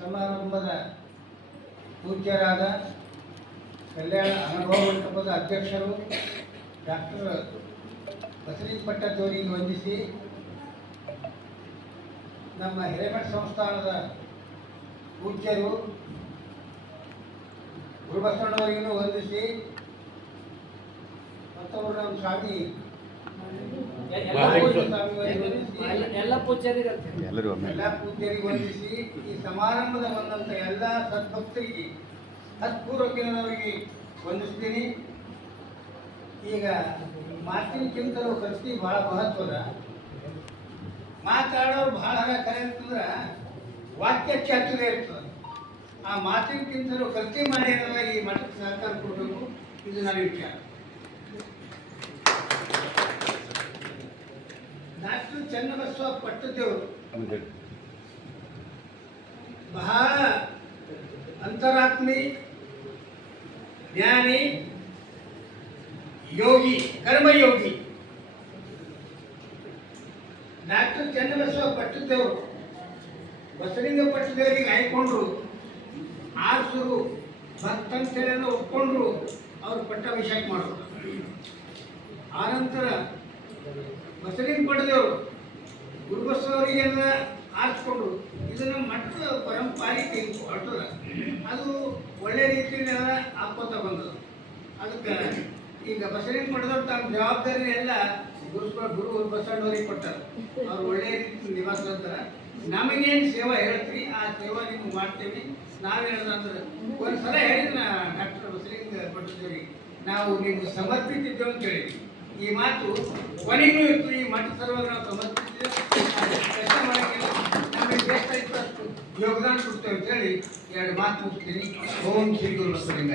ಸಮಾರಂಭದ ಪೂಜ್ಯರಾದ ಕಲ್ಯಾಣ ಅನುಭವ ಮಂಟಪದ ಅಧ್ಯಕ್ಷರು ಡಾಕ್ಟರ್ ಬಸವಲಿಂಗ ಪಟ್ಟದವರಿಗೆ ವಂದಿಸಿ, ನಮ್ಮ ಹಿರೇಮಠ ಸಂಸ್ಥಾನದ ಪೂಜ್ಯರು ಗುರುಬಸವಣ್ಣವರಿಗೂ ವಂದಿಸಿ, ಮತ್ತೊಬ್ಬರು ನಮ್ಮ ಸ್ವಾಮಿ ಎಲ್ಲ ಪೂಜ್ಯರಿಗೆ ವಂದಿಸಿ, ಈ ಸಮಾರಂಭದ ಬಂದಂತ ಎಲ್ಲ ಸದ್ಭಕ್ತರಿಗೆ ಹತ್ಪೂರ್ವಕರಿಗೆ ವಂದಿಸ್ತೀನಿ. ಈಗ ಮಾತಿನಕ್ಕಿಂತಲೂ ಕೃತಿ ಬಹಳ ಮಹತ್ವದ. ಮಾತಾಡೋರು ಬಹಳ ಕರೆ ಅಂತಂದ್ರೆ ವಾಕ್ಯಕ್ಕೆ ಹತ್ತಿರ ಇರ್ತದೆ. ಆ ಮಾತಿನಕ್ಕಿಂತಲೂ ಕೃತಿ ಮಾಡಿ ಈ ಮಠಕ್ಕೆ ಸಹಕಾರ ಕೊಡಬೇಕು. ಇದು ನನ್ನ ವಿಚಾರ. ಡಾಕ್ಟರ್ ಚನ್ನಬಸವ ಪಟ್ಟದೇವರು ಬಹಳ ಅಂತರಾತ್ಮಿ, ಜ್ಞಾನಿ, ಯೋಗಿ, ಕರ್ಮಯೋಗಿ. ಡಾಕ್ಟರ್ ಚನ್ನಬಸವ ಪಟ್ಟದೇವರು ಬಸವಲಿಂಗ ಪಟ್ಟದೇವರಿಗೆ ಆಯ್ಕೊಂಡ್ರು, ಆರ್ಸರು, ಭಕ್ತಂತೆಲ್ಲ ಒಪ್ಕೊಂಡ್ರು, ಅವ್ರು ಪಟ್ಟಾಭಿಷೇಕ ಮಾಡೋರು. ಆನಂತರ ಬಸವಲಿಂಗ ಪಟ್ಟದೇವರು ಗುರುಬಸವರಿಗೆಲ್ಲ ಆರಿಸ್ಕೊಂಡ್ರು. ಇದನ್ನು ಮಠದ ಪರಂಪಾರಿಕೆ ಹೊರಟದ, ಅದು ಒಳ್ಳೆ ರೀತಿಯಿಂದ ಹಾಕೋತ ಬಂದದು. ಅದಕ್ಕೆ ಈಗ ಬಸವಲಿಂಗ ಪಟ್ಟದವ್ರು ತಮ್ಮ ಜವಾಬ್ದಾರಿ ಎಲ್ಲ ಗುರು ಬಸವಣ್ಣವರಿಗೆ ಕೊಟ್ಟಾರ. ಅವ್ರು ಒಳ್ಳೆ ರೀತಿ ನಿಭಾಯಿಸ್ತಾರೆ. ನಮಗೇನು ಸೇವಾ ಹೇಳ್ತೀವಿ ಆ ಸೇವಾ ನಿಮ್ಗೆ ಮಾಡ್ತೇವೆ. ನಾವು ಹೇಳೋದಂದ್ರೆ ಒಂದ್ಸಲ ಹೇಳಿದ ಡಾಕ್ಟರ್ ಬಸವಲಿಂಗ ಪಟ್ಟದವರಿಗೆ, ನಾವು ನಿಮ್ಗೆ ಸಮರ್ಪಿಸಿದ್ದೇವೆ ಅಂತ ಹೇಳಿ. ಈ ಮಾತು ಕೊನೆಗೂ ಇತ್ತು. ಈ ಮಠ ಸಲುವಾಗಿ ನಾವು ಸಮರ್ಪಿಸಿದ್ದೇವೆ, ಕೆಲಸ ಮಾಡೋಕ್ಕಿಲ್ಲ, ನಮಗೆ ಬೇಕಾದಷ್ಟು ಯೋಗದಾನ ಕೊಡ್ತೇವೆ ಅಂತ ಹೇಳಿ ಎರಡು ಮಾತು ಮುಗಿಸ್ತೀನಿ. ಓಂ ಶ್ರೀ ಗುರು ಬಸವಲಿಂಗ.